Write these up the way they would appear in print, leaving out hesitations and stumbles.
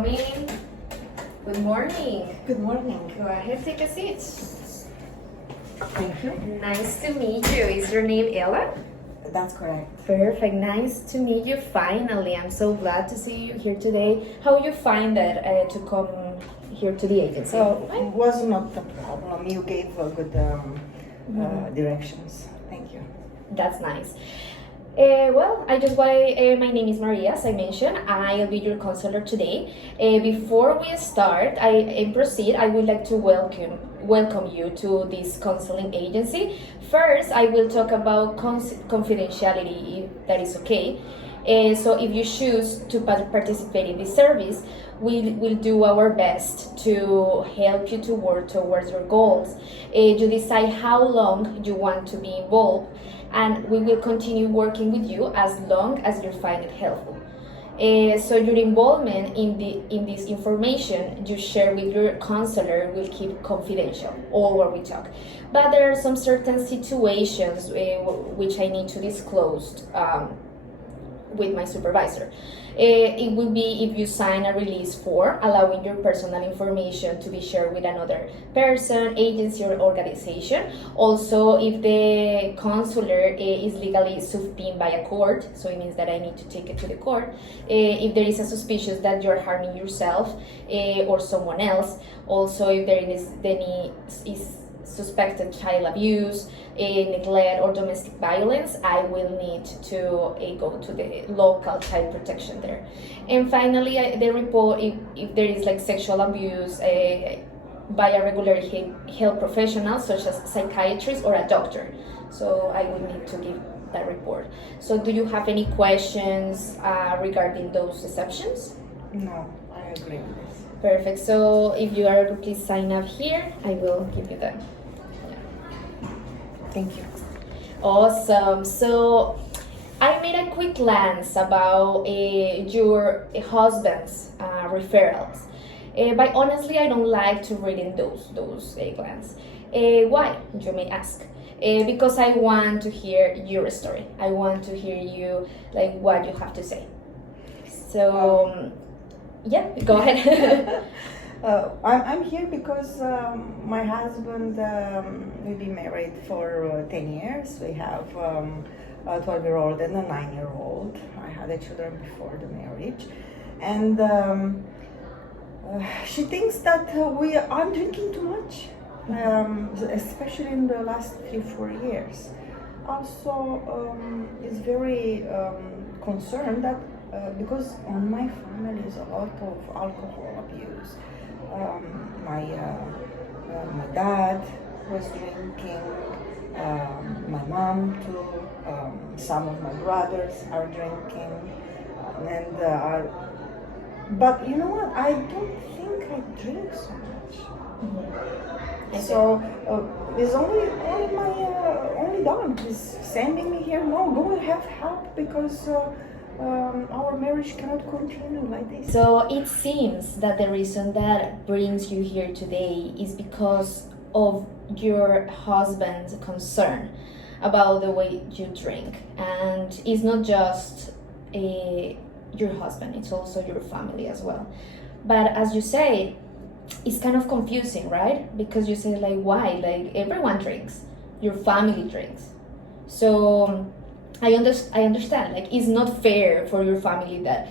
come in. Good morning. Good morning. Go ahead, take a seat. Thank you. Nice to meet you. Is your name Ella? That's correct. Perfect. Nice to meet you finally. I'm so glad to see you here today. How you find that to come here to the agency? So it was not a problem. You gave good directions. Thank you. That's nice. My name is Maria, as I mentioned. I'll be your counselor today. Before we start and proceed, I would like to welcome you to this counseling agency. First, I will talk about confidentiality, if that is okay. So if you choose to participate in this service, we'll do our best to help you to work towards your goals. You decide how long you want to be involved, and we will continue working with you as long as you find it helpful. So your involvement in this information you share with your counselor will keep confidential, all what we talk. But there are some certain situations which I need to disclose with my supervisor. It will be if you sign a release form allowing your personal information to be shared with another person, agency, or organization. Also, if the counselor is legally subpoenaed by a court, so it means that I need to take it to the court. If there is a suspicion that you're harming yourself or someone else. Also, if there is any suspected child abuse, neglect, or domestic violence, I will need to go to the local child protection there. And finally, the report if there is like sexual abuse by a regular health professional, such as psychiatrist or a doctor. So I will need to give that report. So do you have any questions regarding those exceptions? No, I agree with this. Perfect. So if you are, please sign up here. I will give you that. Thank you. Awesome. So I made a quick glance about your husband's referrals. But honestly, I don't like to read in those glance. Why, you may ask? Because I want to hear your story. I want to hear you, like, what you have to say. So, yeah, go ahead. I'm here because my husband, we've been married for 10 years. We have a 12-year-old and a 9-year-old. I had children before the marriage. And she thinks that we are drinking too much, especially in the last 3-4 years. Also, is very concerned that because on my family is a lot of alcohol abuse. My dad was drinking, my mom too, some of my brothers are drinking, but you know what, I don't think I drink so much. Okay. So it's only my only dog is sending me here, no, go and have help because our marriage cannot continue like this. So it seems that the reason that brings you here today is because of your husband's concern about the way you drink. And it's not just your husband, it's also your family as well. But as you say, it's kind of confusing, right? Because you say, like, why? Like, everyone drinks. Your family drinks. So I understand, like, it's not fair for your family that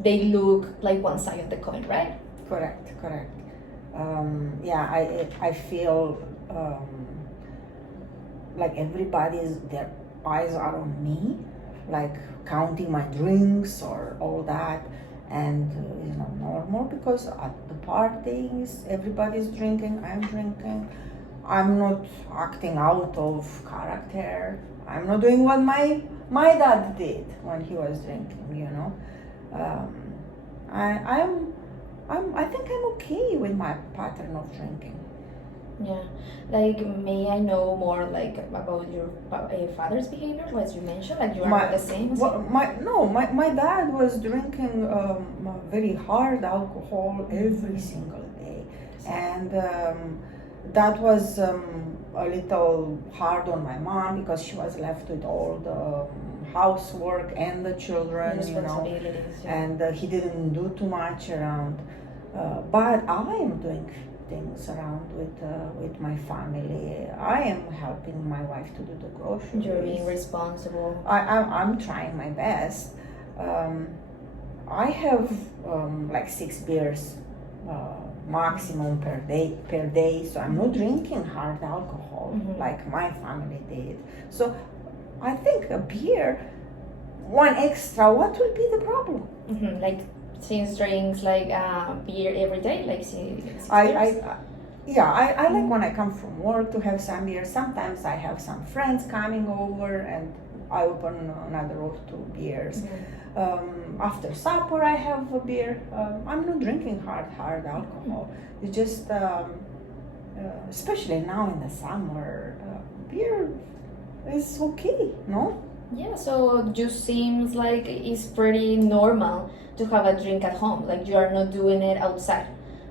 they look like one side of the coin, right? Correct. I feel like their eyes are on me, like counting my drinks or all that, and normal because at the parties everybody's drinking, I'm drinking. I'm not acting out of character. I'm not doing what my dad did when he was drinking, I think I'm okay with my pattern of drinking. Yeah, like, may I know more, like, about your father's behavior, as you mentioned, like you are not the same? My dad was drinking very hard alcohol every single day, and that was a little hard on my mom because she was left with all the housework and the children, Responsibilities. Yeah. and he didn't do too much around. But I am doing things around with my family. I am helping my wife to do the groceries. You're being responsible. I'm trying my best. I have like 6 beers maximum per day, so I'm not drinking hard alcohol like my family did. So I think a beer, one extra, what will be the problem? Like since drinks like beer every day, like six I beers? I like when I come from work to have some beer. Sometimes I have some friends coming over and I open another or 2 beers. After supper I have a beer. I'm not drinking hard alcohol. It's just especially now in the summer, beer is okay, no? Yeah, so it just seems like it's pretty normal to have a drink at home. Like you are not doing it outside.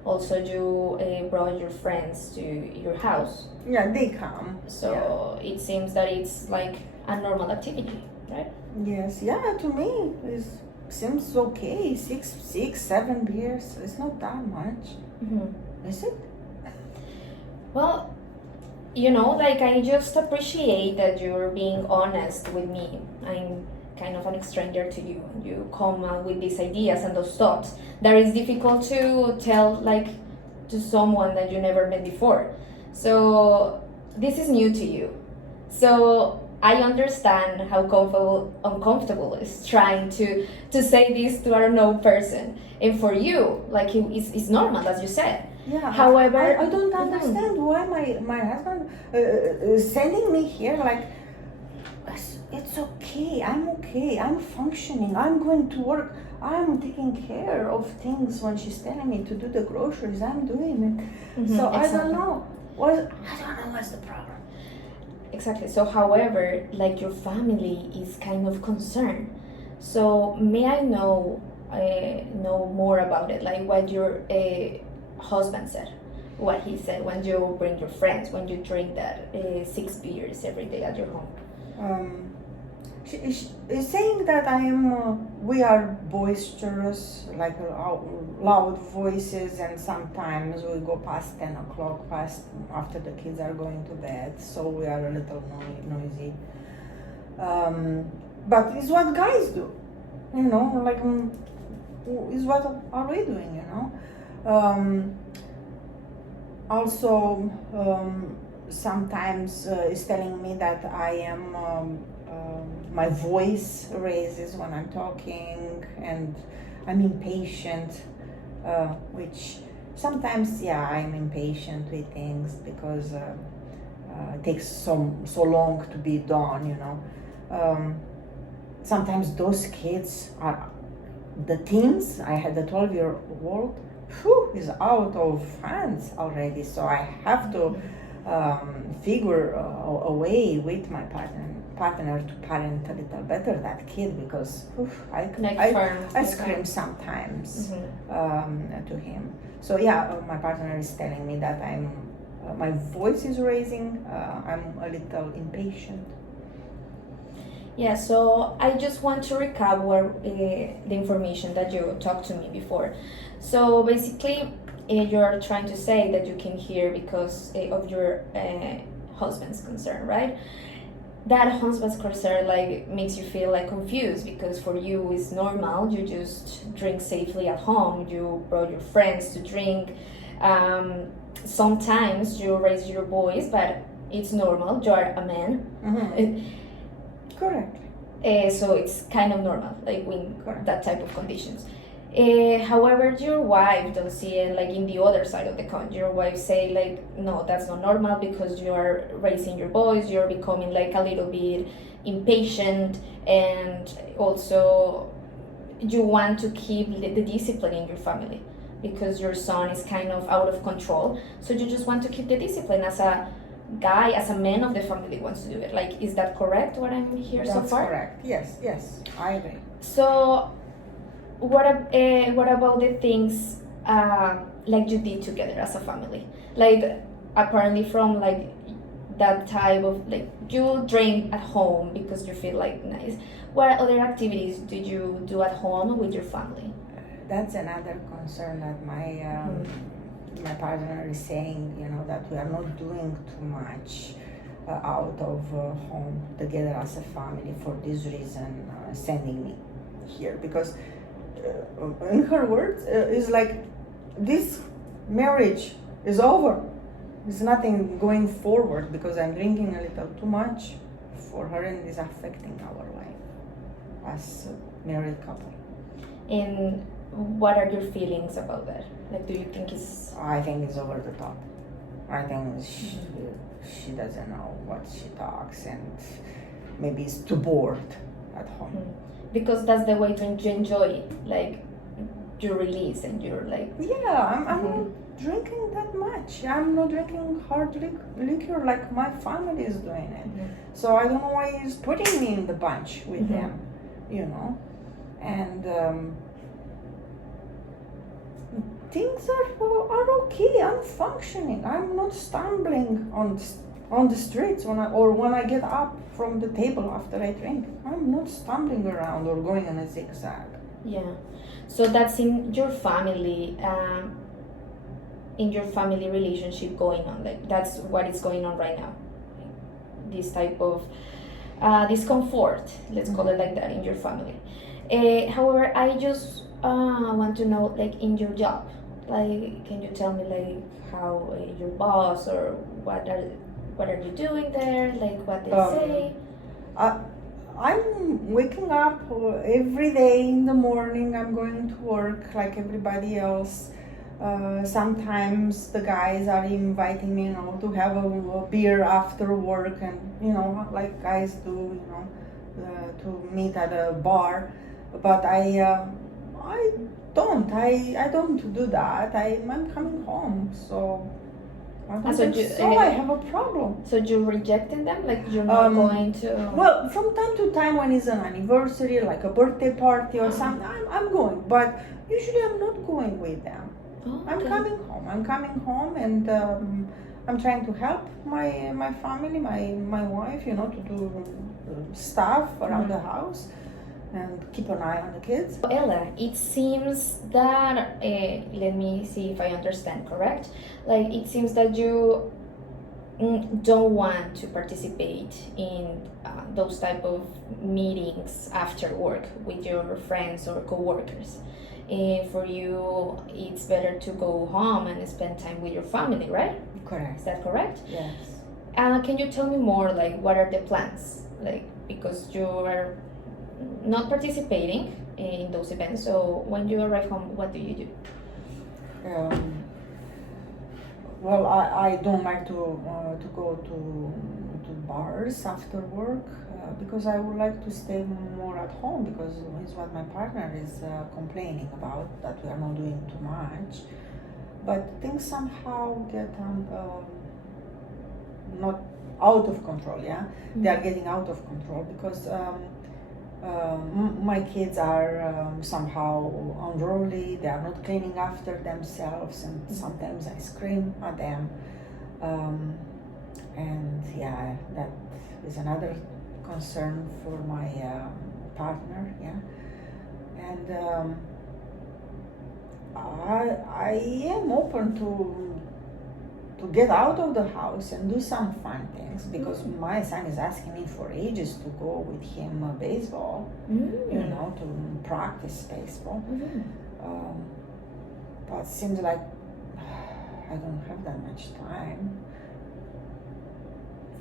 Also, you brought your friends to your house, Yeah, they come. so it seems that it's like a normal activity, right? Yes, yeah, to me it seems okay. 7 beers. It's not that much, is it? Well, like I just appreciate that you're being honest with me. I'm kind of a stranger to you. You come out with these ideas and those thoughts that is difficult to tell like to someone that you never met before. So this is new to you. So I understand how uncomfortable is trying to say this to a unknown person. And for you, like it's normal, as you said. Yeah. However, I don't understand why my husband sending me here like it's okay. I'm functioning. I'm going to work. I'm taking care of things when she's telling me to do the groceries. I'm doing it. So I don't know. I don't know what's the problem. Exactly. So, however, like your family is kind of concerned. So, may I know more about it? Like what your husband said, what he said when you bring your friends, when you drink that 6 beers every day at your home. She is saying that we are boisterous, like loud voices, and sometimes we go past 10 o'clock, past after the kids are going to bed, so we are a little noisy. But it's what guys do, like is what are we doing, Also, sometimes is telling me that I am. My voice raises when I'm talking, and I'm impatient, which sometimes, I'm impatient with things because it takes so long to be done, Sometimes those kids are the teens. I had the 12-year-old who is out of hands already, so I have to figure a way with my partner to parent a little better that kid, because I scream sometimes to him. So my partner is telling me that my voice is raising. I'm a little impatient. Yeah, so I just want to recap the information that you talked to me before. So basically, you're trying to say that you came here because of your husband's concern, right? That husband's concern like makes you feel like confused, because for you it's normal. You just drink safely at home. You brought your friends to drink. Sometimes you raise your voice, but it's normal. You are a man. Correct. So it's kind of normal, like in Correct. that type of conditions. However, your wife don't see it like in the other side of the coin. Your wife say like, no, that's not normal because you are raising your voice. You're becoming like a little bit impatient, and also you want to keep the discipline in your family because your son is kind of out of control. So you just want to keep the discipline as a guy, as a man of the family wants to do it. Like, is that correct? What I'm hearing so far? That's correct. Yes, I agree. So what about the things like you did together as a family, like apparently from like that type of like you drink at home because you feel like nice. What other activities do you do at home with your family? That's another concern that my partner is saying, that we are not doing too much out of home together as a family. For this reason, sending me here, because in her words, is like this marriage is over. There's nothing going forward because I'm drinking a little too much for her, and it's affecting our life as a married couple. And what are your feelings about that? Like, do you think it's? I think it's over the top. I think she doesn't know what she talks, and maybe it's too bored at home. Because that's the way to enjoy it, like you release and you're like. Yeah, I'm not drinking that much. I'm not drinking hard liquor like my family is doing it. So I don't know why he's putting me in the bunch with them, and things are okay. I'm functioning. I'm not stumbling on the streets when I get up from the table after I drink. I'm not stumbling around or going on a zigzag. Yeah, so that's in your family. In your family relationship going on, like that's what is going on right now, this type of discomfort, let's call it like that, in your family. However, I just want to know, like in your job, like can you tell me like how your boss or what are you doing there, like what they say? I'm waking up every day in the morning. I'm going to work like everybody else. Sometimes the guys are inviting me, to have a beer after work, and like guys do, to meet at a bar. But I don't do that. I'm coming home, so I have a problem. So you're rejecting them, like you're not going to. Well, from time to time when it's an anniversary, like a birthday party or something, I'm going. But usually I'm not going with them. Oh, okay. I'm coming home, and I'm trying to help my family, my wife, to do stuff around the house and keep an eye on the kids. Ella, it seems that let me see if I understand correct. Like it seems that you don't want to participate in those type of meetings after work with your friends or coworkers. For you, it's better to go home and spend time with your family, right? Correct. Is that correct? Yes. Can you tell me more, like what are the plans? Like because you are not participating in those events, so when you arrive home, what do you do? Well, I don't like to go to bars after work because I would like to stay more at home, because it's what my partner is complaining about, that we are not doing too much. But things somehow get not out of control. Yeah, they are getting out of control because my kids are somehow unruly. They are not cleaning after themselves, and sometimes I scream at them. And yeah, that is another concern for my partner. Yeah, and I am open to get out of the house and do some fun things, because my son is asking me for ages to go with him baseball, to practice baseball. But it seems like I don't have that much time.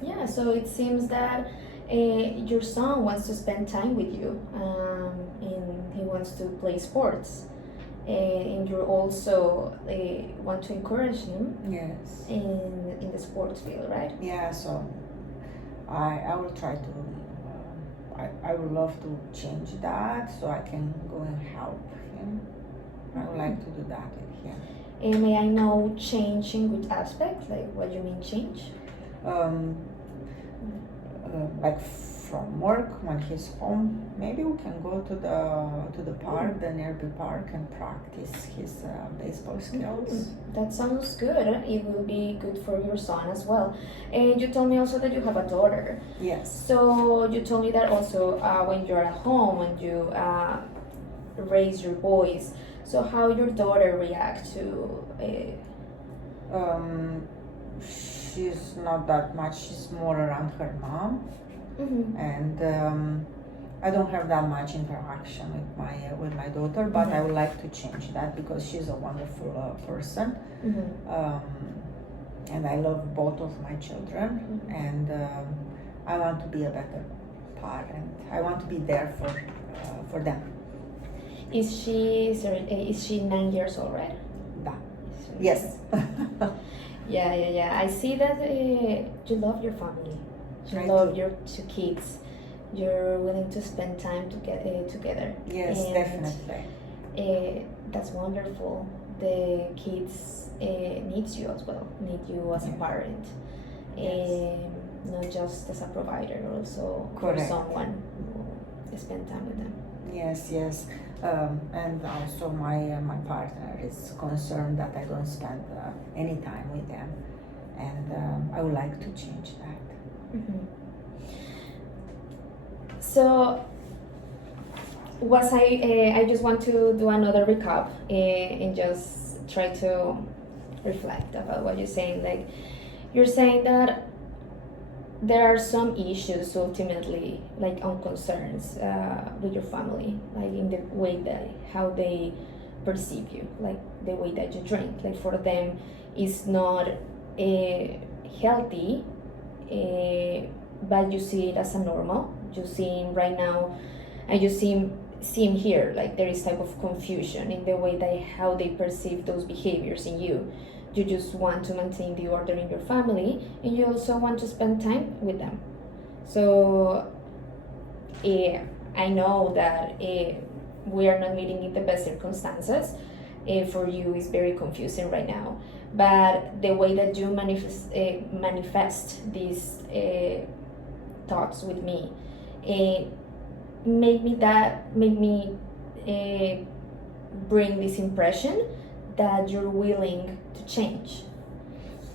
Yeah, so it seems that your son wants to spend time with you, and he wants to play sports. And you also want to encourage him. Yes. In the sports field, right? Yeah. So I will try to. I would love to change that so I can go and help him. I would like to do that with him. And may I know change in which aspect? Like what you mean change? Like from work, when he's home, maybe we can go to the park, the nearby park, and practice his baseball skills. That sounds good. It will be good for your son as well. And you told me also that you have a daughter. Yes. So you told me that also when you're at home, when you raise your boys. So how your daughter react to? She's not that much. She's more around her mom, and I don't have that much interaction with my daughter. But I would like to change that because she's a wonderful person, and I love both of my children, and I want to be a better parent. I want to be there for them. Is she 9 years old, right? Da. Yes. Yeah. I see that you love your family. You I love do. your two kids. You're willing to spend time together. Yes, And, definitely. That's wonderful. The kids needs you as well. Need you as a parent. Yes. Not just as a provider, also Correct. for someone who spend time with them. Yes. And also my partner is concerned that I don't spend any time with them, and I would like to change that. So I just want to do another recap and just try to reflect about what you're saying. Like you're saying that there are some issues ultimately, like on concerns with your family, like in the way that how they perceive you, like the way that you drink. Like for them, it's not healthy, but you see it as a normal. You see him right now, and you see him here. Like there is type of confusion in the way that how they perceive those behaviors in you. You just want to maintain the order in your family, and you also want to spend time with them. So I know that we are not meeting in the best circumstances. For you is very confusing right now, but the way that you manifest these thoughts with me make me bring this impression that you're willing to change.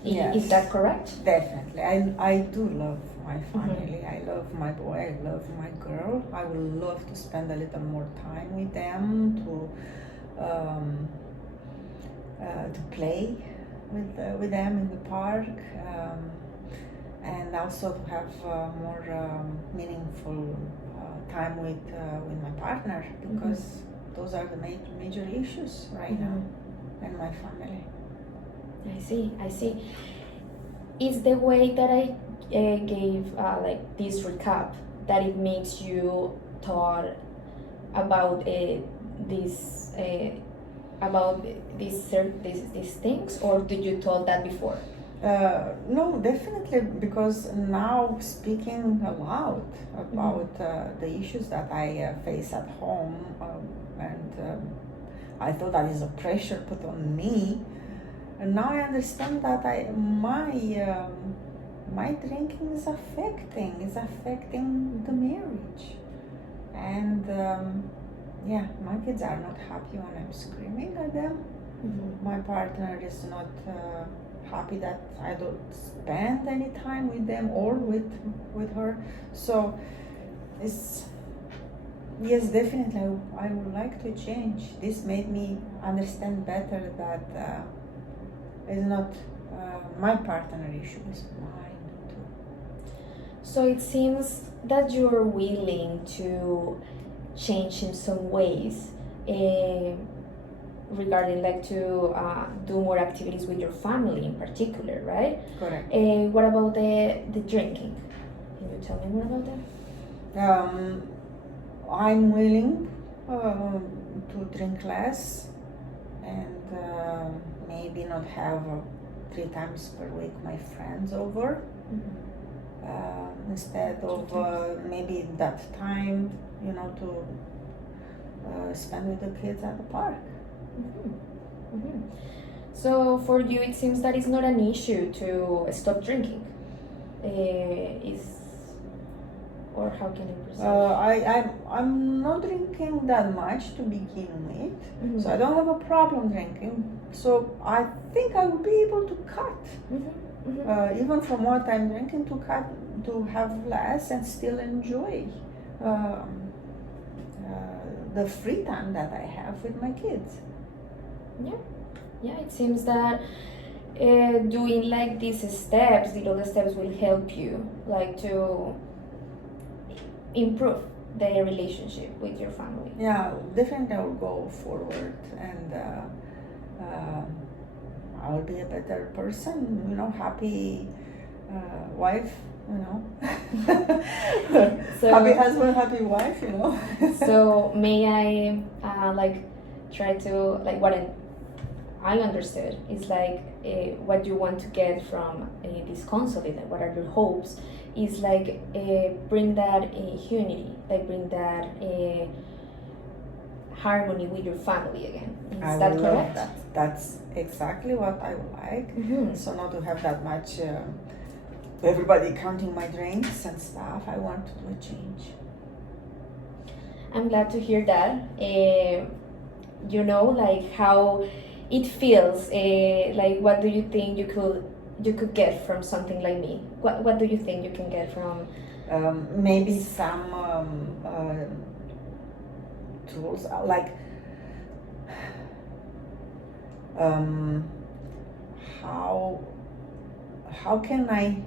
Yes. Is that correct? Definitely. I do love my family. I love my boy. I love my girl. I would love to spend a little more time with them, to play with them in the park, and also to have more meaningful time with my partner, because those are the major issues right now in my family. I see. Is the way that I gave like this recap that it makes you thought about these these things, or did you thought that before? No, definitely, because now speaking aloud about the issues that I face at home, and I thought that is a pressure put on me, and now I understand that my drinking is affecting the marriage, and my kids are not happy when I'm screaming at them. My partner is not happy that I don't spend any time with them or with her. So yes, definitely I would like to change. This made me understand better that it's not my partner issue, it's mine too. So it seems that you're willing to change in some ways regarding like to do more activities with your family in particular, right? Correct. What about the drinking? Can you tell me more about that? I'm willing to drink less, and maybe not have 3 times per week my friends over, instead of maybe that time, to spend with the kids at the park. So for you, it seems that it's not an issue to stop drinking. or how can I proceed? I'm not drinking that much to begin with, Mhm. so I don't have a problem drinking. So I think I will be able to cut, even from what I'm drinking, to have less and still enjoy the free time that I have with my kids. Yeah, it seems that doing like these steps, the little steps, will help you like to improve the relationship with your family. Yeah, definitely I will go forward, and I will be a better person, happy wife, So- happy husband, happy wife, So may I like try to like what I understood is like what you want to get from this counseling, like what are your hopes, is like bring that unity, like bring that harmony with your family again. Is I that will correct? love that. That's exactly what I would like. Mhm. So not to have that much everybody counting my drinks and stuff. I want to do a change. I'm glad to hear that. Like how it feels. Like what do you think you could get from something like me? What do you think you can get from? Maybe some tools like how can I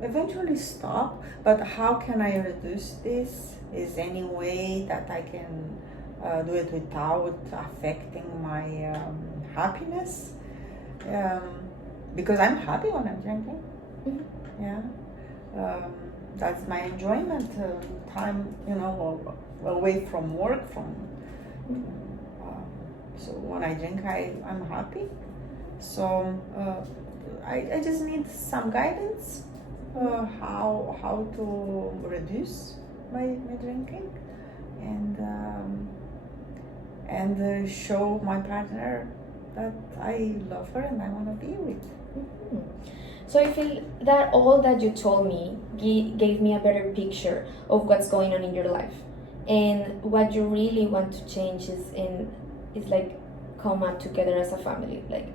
eventually stop, but how can I reduce this? Is any way that I can do it without affecting my happiness? Because I'm happy when I'm drinking. Mhm. Yeah, that's my enjoyment time. Away from work. So when I drink, I'm happy. So I just need some guidance how to reduce my drinking and show my partner that I love her and I want to be with. Mhm. So I feel that all that you told me gave me a better picture of what's going on in your life, and what you really want to change is like come up together as a family, like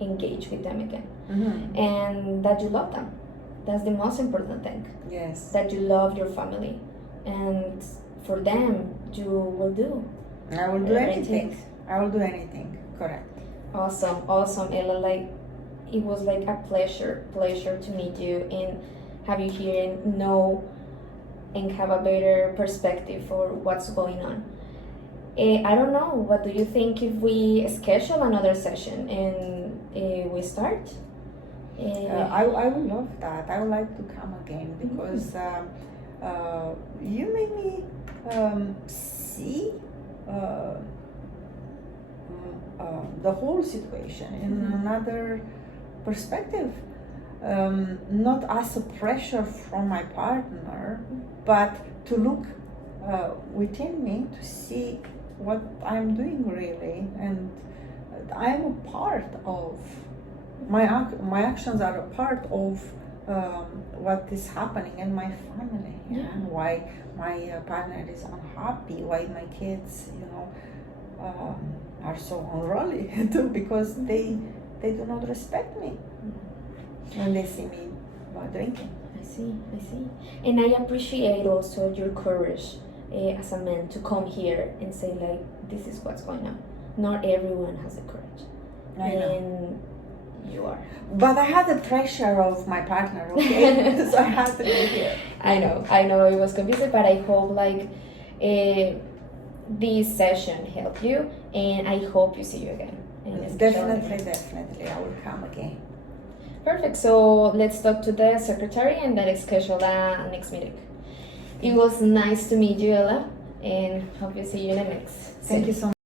engage with them again, and that you love them. That's the most important thing. Yes. That you love your family, and for them you will do. I will do everything. anything. I will do anything. Correct. Awesome, Ella. Like it was like a pleasure to meet you and have you here and know and have a better perspective for what's going on. I don't know. What do you think if we schedule another session and we start? I would love that. I would like to come again because you made me see the whole situation in another perspective. Not as a pressure from my partner, but to look within me to see what I'm doing really, and I'm a part of my actions are a part of what is happening in my family, and why my partner is unhappy, why my kids, are so unruly too, because they do not respect me when they see me drinking. I see, and I appreciate also your courage as a man to come here and say like this is what's going on. Not everyone has the courage, I know. and you are. But I had the pressure of my partner, okay? So I had to be here. I know it was confusing, but I hope like this session helped you, and I hope you see you again. And Definitely, I will come again. Perfect. So let's talk to the secretary and then schedule a next meeting. It was nice to meet you, Ella, and hope you see you in the next. Thank you so much.